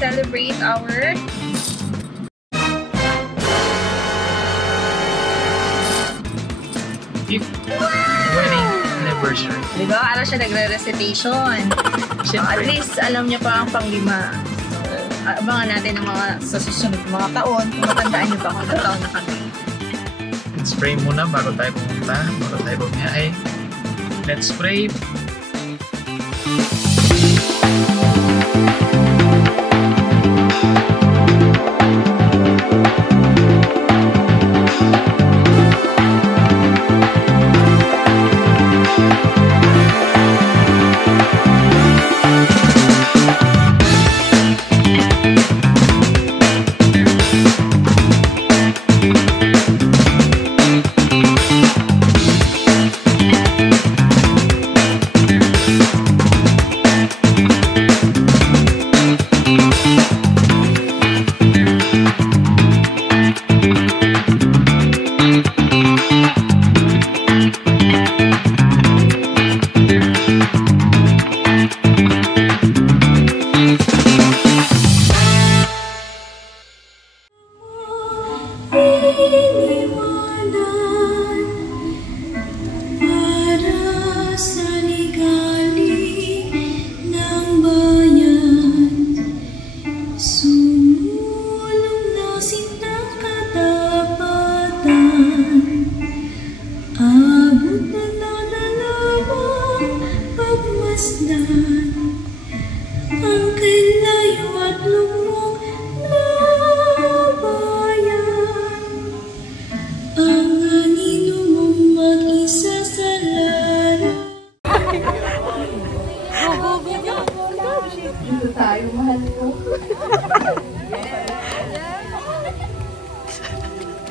celebrate our wedding anniversary. Diba? Araw siya nagre-recitation. At least, alam niya pa ang pang-5. Abangan natin ang mga sa susunod mga taon. Kung matandaan niyo pa kung ilang taon na kami. Let's pray muna bago tayo pumunta, bago tayo bumiyahe. Let's pray.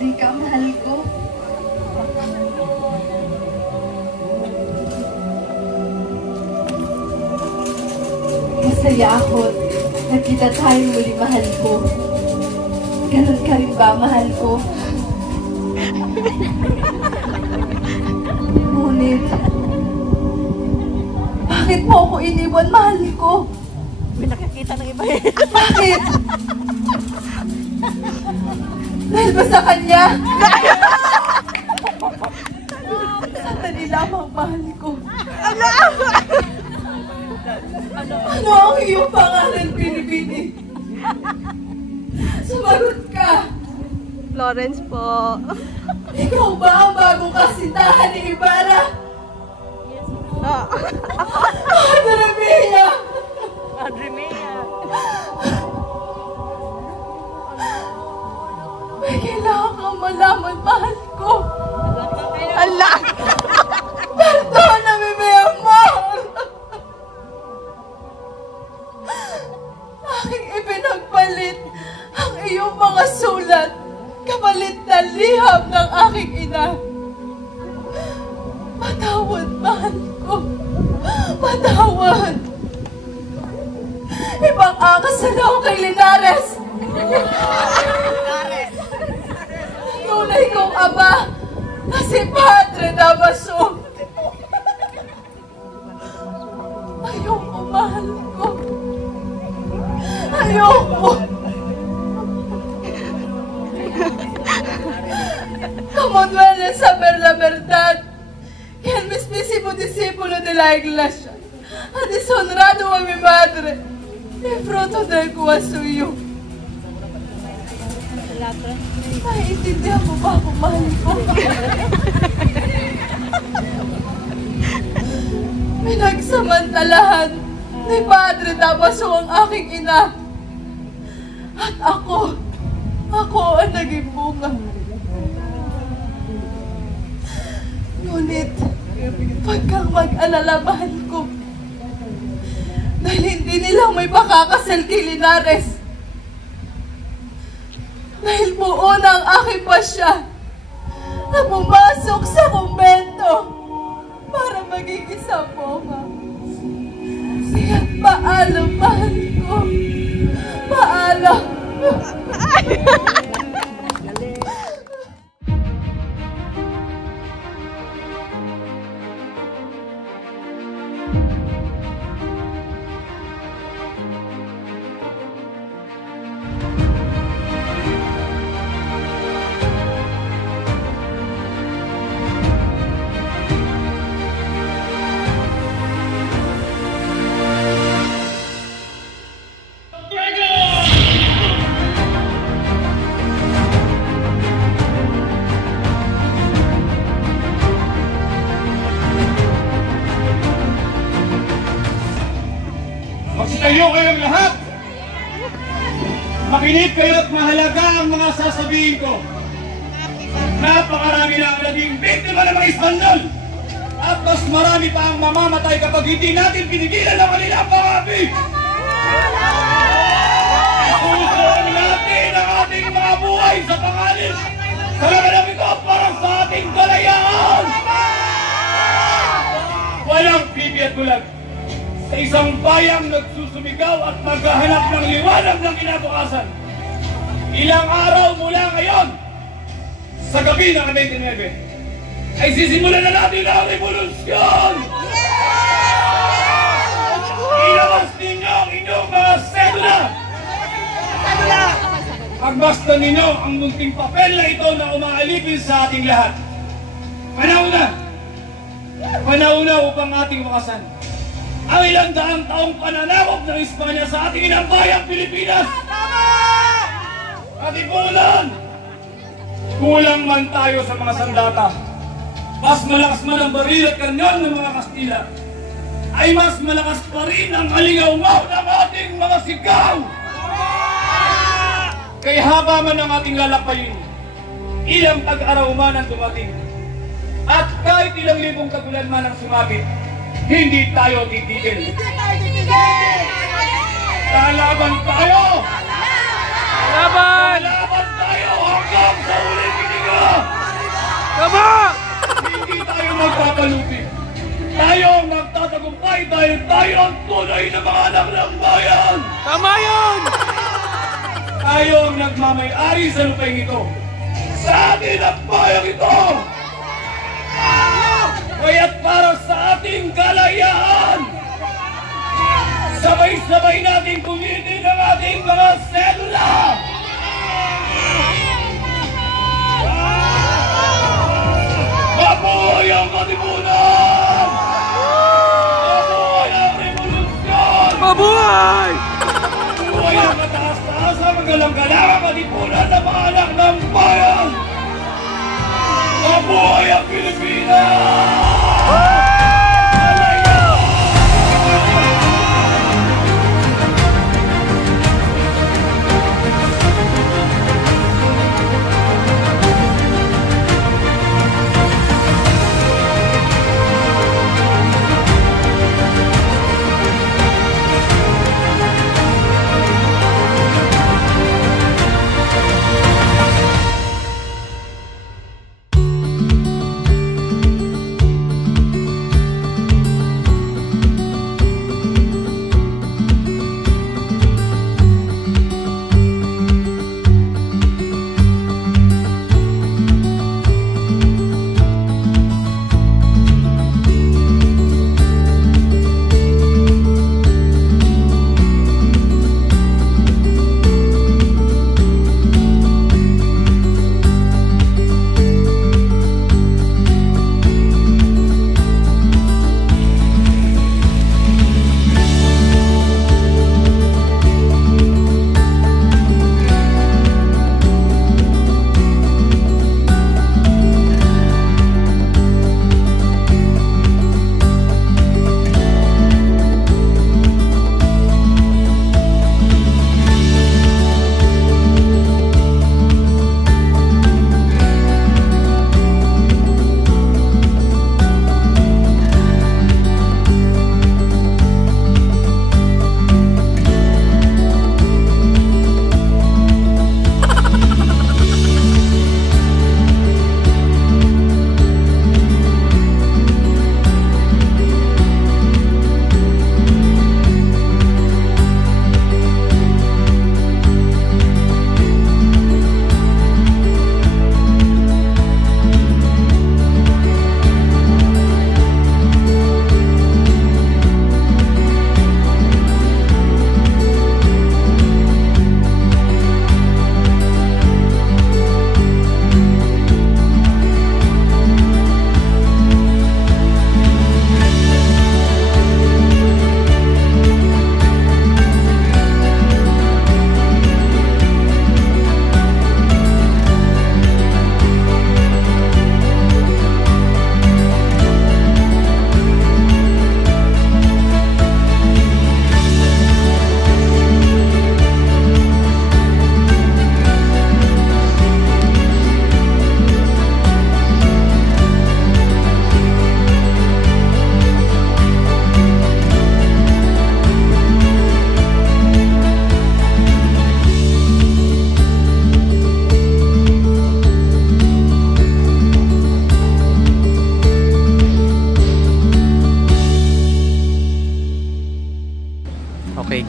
Halika, mahal ko. Masaya ako. Nakita tayo muli, mahal ko. Ganun ka rin ba, mahal ko? Ngunit, bakit mo ako iniwan, mahal ko? May nakikita ng iba eh. Bakit? Dahil ba sa kanya? Sandali lamang, mahal ko. Ano ang iyong pangalan, Pinipini? Sumagot ka. Florence po. Ikaw ba ang bagong kasintahan ni Ibarra? Madre Mia! Madre Mia! May kailangan kang malaman, mahal ko. Ala! Perdón na, mi amor! Aking ipinagpalit ang iyong mga sulat kapalit na liham ng aking ina. Patawad, mahal ko. Patawad. Ibang angas na ako kay Linares. Tunay kong ama na si Padre Damaso. Ayoko, mahal ko. Ayoko. Como duele saber la verdad que el mismísimo discípulo de la iglesia ha deshonrado a mi madre, el fruto del cual soy yo. Naiintindihan mo ba ako, mahal ko? Pinagsamantalahan ni Padre Damaso ang aking ina. At ako ang naging bunga. Ngunit, huwag kang mag-alala, mahal ko. Dahil hindi nilang may makakasal kay Linares. Dahil buo na ang aking pasya na pumasok sa kumbento para maging isang monga. Kaya't paalam, mahal ko. Paalam. Makinig kayo at mahalaga ang mga sasabihin ko. Napakarami na ang naging biktima ng mga Espanyol. At mas marami pa ang mamamatay kapag hindi natin pinigilan ang kanilang pangapi. Isusuong natin ang ating mga buhay sa pangalan sa laganap ito para sa ating kalayaan. Walang pipi at bulag. Sa isang bayang nagsusumigaw at maghahanap ng liwanag ng kinabukasan. Ilang araw mula ngayon, sa gabi ng 29, ay sisimulan na natin ang revolusyon! Ilabas ninyo ang inyong mga sedula! Pagbasta ninyo ang munting papel na ito na umaalipin sa ating lahat. Panahon na! Panahon na upang ating wakasan ang ilang daang taong pananakop ng Espanya sa ating inang bayang Pilipinas! Katipunan! Kulang man tayo sa mga sandata. Mas malakas man ang baril at kanyon ng mga Kastila, ay mas malakas pa rin ang alingaw-ngaw ng ating mga sigaw! Kaya haba man ang ating lalakbayin, ilang tag-araw man ang dumating, at kahit ilang libong kagulan man ang sumabit, hindi tayo titigil. Lalaban tayo! Laban! Lalaban tayo hanggang sa uling pininga! Tama! Hindi tayo magpapalupi. Tayo ang magtatagumpay dahil tayo ang tunay na mga anak ng bayan! Tama yun! Tayo ang nagmamay-ari sa lupain ito. Sa atin ang bayang ito! Kaya't para sa ating kalayaan, sabay-sabay natin kumitin ang ating mga selula! Mabuhay ang katipunan! Mabuhay ang revolusyon! Mabuhay! Mabuhay ang kataas-taasang magalang-galang katipunan ng mga anak ng bayan! Mabuhay ang Pilipinas!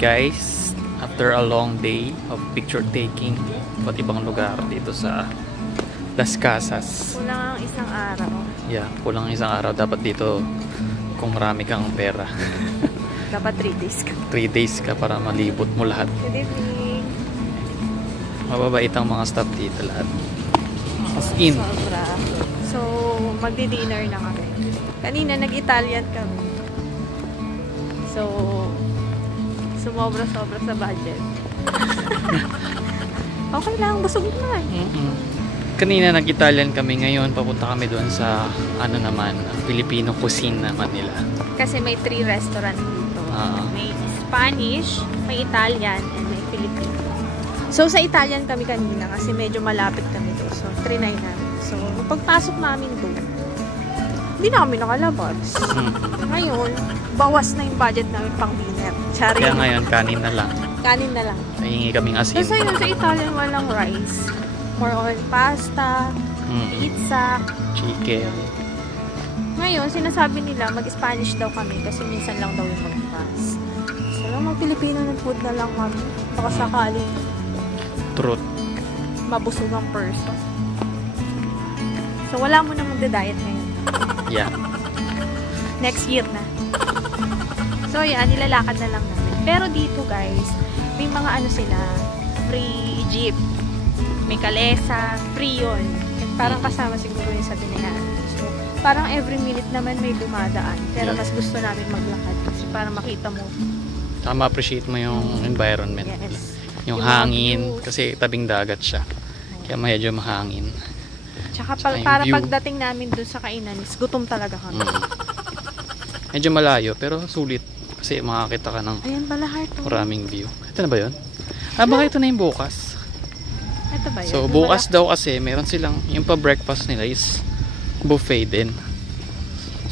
guys, after a long day of picture taking iba't ibang lugar dito sa Las Casas. Kulang ang isang araw. Yeah, kulang ang isang araw. Dapat dito kung marami kang pera. Dapat 3 days ka. 3 days ka para malibot mo lahat. Good evening. Mababait ang mga staff dito lahat. As in. Sobra. So, magdi-dinner na kami. Kanina nag-Italian kami. So, sumobra-sobra sa budget. Okay lang, busog naman. Kanina nag-Italian kami, ngayon papunta kami doon sa ano naman, Filipino cuisine naman nila. Kasi may 3 restaurant dito. May Spanish, may Italian, and may Filipino. So, sa Italian kami kanina kasi medyo malapit kami doon. So, trinay namin. So, pagpasok namin doon, hindi na kami nakalabas. Ngayon, bawas na yung budget namin pang dinner. Sorry. Kaya ngayon, kanin na lang. Kanin na lang. Nahingi kaming asin. Kasi yun sa Italian, walang rice. More on pasta, pizza, chicken. Ngayon, sinasabi nila mag-Spanish daw kami kasi minsan lang daw yung mag-pass. So, mag-Pilipino ng food na lang kami. Baka sakaling Truth. mabusog ang person. So, wala mo na magda-diet ngayon. Yeah. Next year na. So, yan, nilalakad na lang namin. Pero dito, guys, may mga ano sila, free jeep. May kalesa, free yun. Parang kasama siguro yung sa binayaran. So, parang every minute naman may dumadaan. Pero mas gusto namin maglakad kasi para makita mo. Saka ma-appreciate mo yung environment. Yes. Yung hangin. Kasi tabing dagat siya. Kaya medyo mahangin. Tsaka Tsaka para view. pagdating namin dun sa kainan, gutom talaga kami. Medyo malayo pero sulit. Kasi makakita ka ng Ayan pala, heart. maraming view. Ito na ba yun? Baka ito na yung bukas. Ito ba yun? So bukas daw kasi meron silang, yung pa-breakfast nila is buffet din.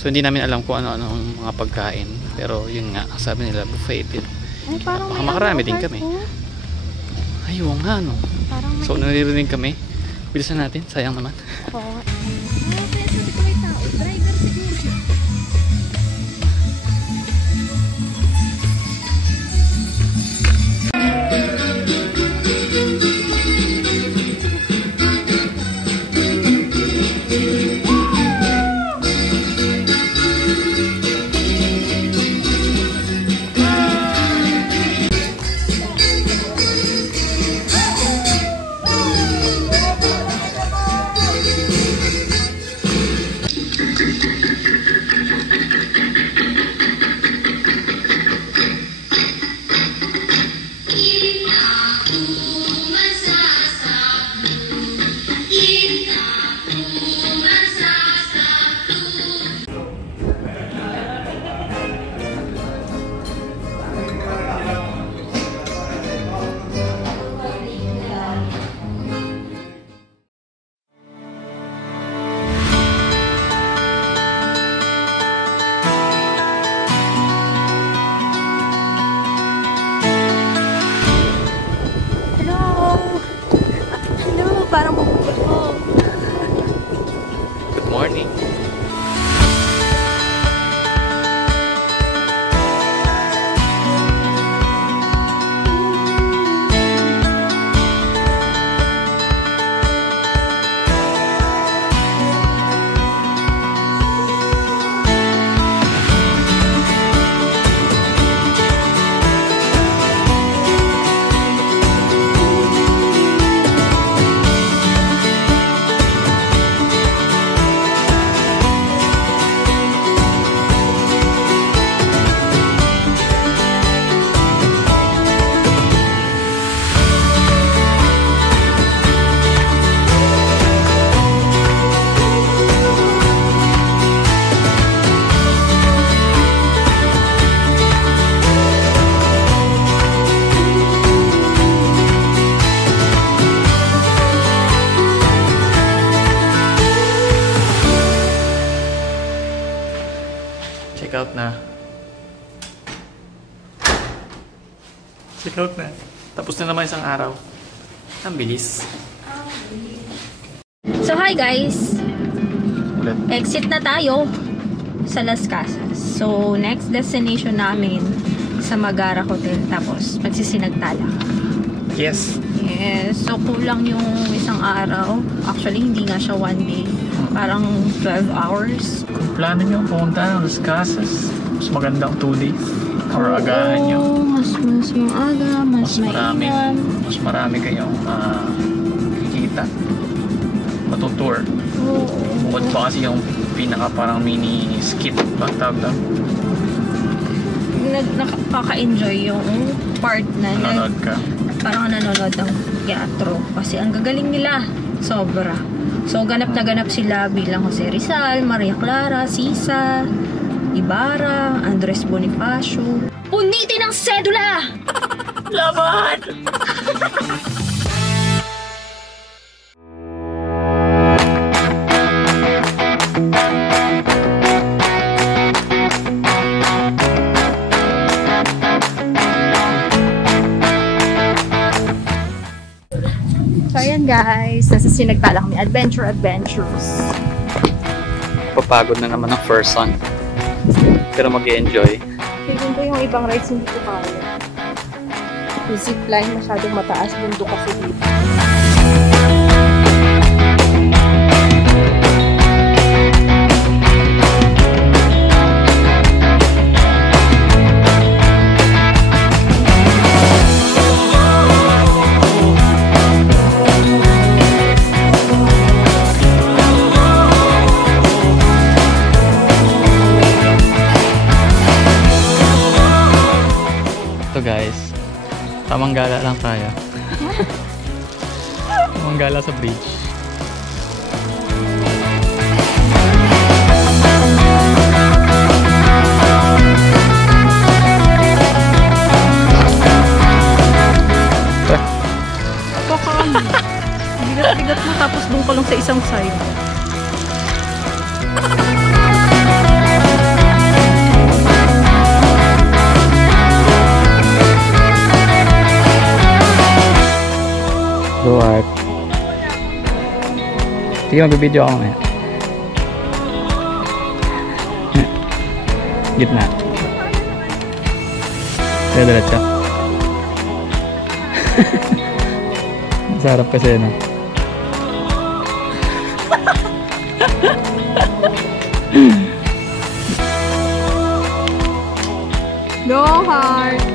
So hindi namin alam kung ano-ano ang mga pagkain. Pero yun nga, sabi nila buffet din. Ay, parang Baka may makarami ano, din heart kami. ko. Ayun nga no. Parang may... So naririnig kami. Bilisan natin, sayang naman. Oo. Hindi ko may tao. Driver siguro. Parang mabubuto. Good morning. Check out na. Check out na. Tapos na naman isang araw. Ang bilis. So, hi guys! Ulit. Exit na tayo sa Las Casas. So, next destination namin sa Magara Hotel tapos magsisinagtala. Yes. Yes. So, kulang yung isang araw. Actually, hindi nga siya 1 day. Parang 12 hours. Kung plano nyo pumunta ng Las Casas, mas magandang 2 days. Or agahan nyo. Oo, mas maaga, mas mainam. Mas marami kayong kikita. Matutour. Oo. Bukod pa kasi yung pinaka parang mini skit ba tawag lang. Nakaka-enjoy yung part na Nanonood ka. parang nanonood ng teatro kasi ang gagaling nila, sobra. So ganap na ganap sila bilang Jose Rizal, Maria Clara, Sisa, Ibarra, Andres Bonifacio. Unitin ang sedula! Laban! So ayan guys, nasa Sinagtala kami. Adventures. Papagod na naman ang first one. Pero mag-i-enjoy. Feeling ko yung ibang rides hindi ko kaya. Yung zipline masyadong mataas, bundok kasi dito. Guys, tamang gala lang tayo. Tamang gala sa bridge. Bigat-bigat mo tapos doon ka lang sa isang side. Go Art. Sige, magbibideo ako ngayon. Gitna. Kaya diretso. Sarap kasi, no? Go Heart!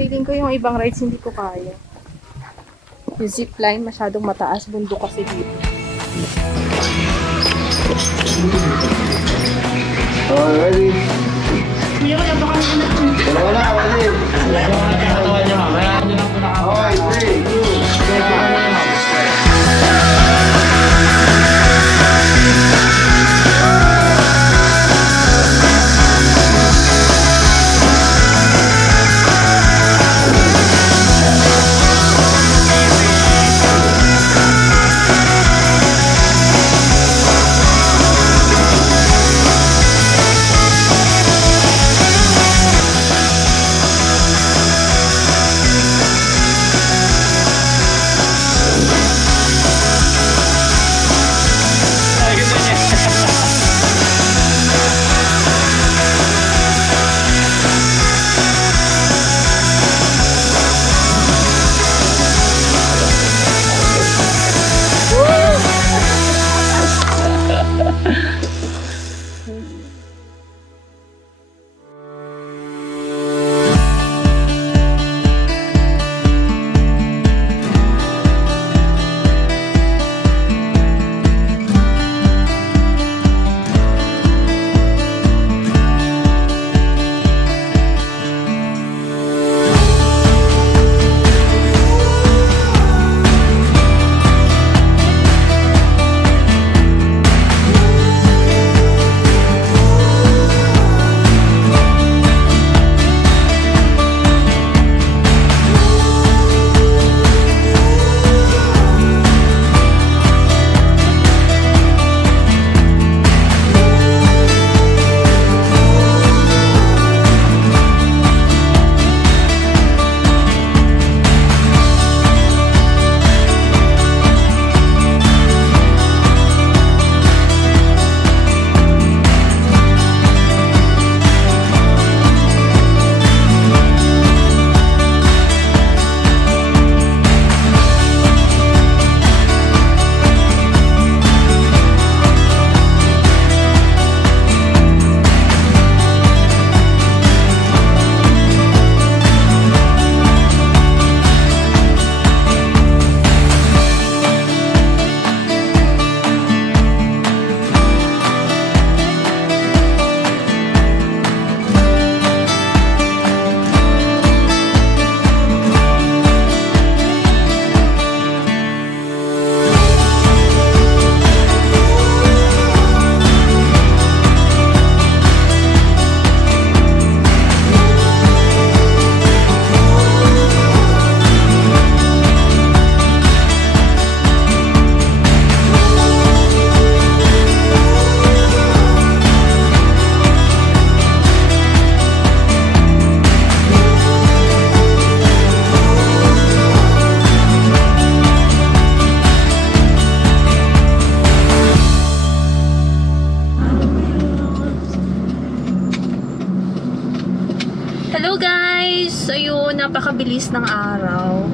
Feeling ko yung ibang rides hindi ko kaya. Yung zipline masyadong mataas, bundok kasi dito. Ready? Wala, ready? Okay, 3, 2, Hello guys! Ayun, napakabilis ng araw.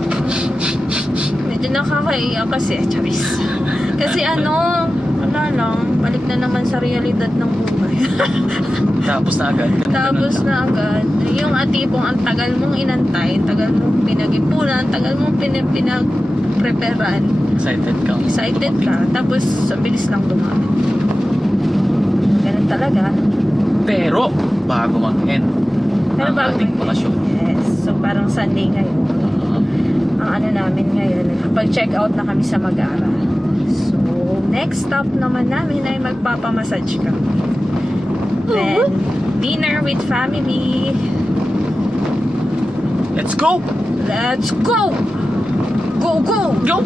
Medyo nakakaiyak kasi, charis. Kasi ano, wala lang, balik na naman sa realidad ng buhay. Tapos na agad. Tapos na agad. Yung atipong ang tagal mong inantay, tagal mong pinag-ipunan, tagal mong pinag-preparan. Excited ka. Tapos, sa bilis lang dumami. Ganun talaga. Pero, bago mag-end Pero ang bago ating mag- bakasyon. Yes. So, parang Sunday ngayon. Ang ano namin ngayon, pag-check out na kami sa Magara. So, next stop naman namin ay magpapamassage kami. Then, dinner with family. Let's go! Let's go! Go, go! Go!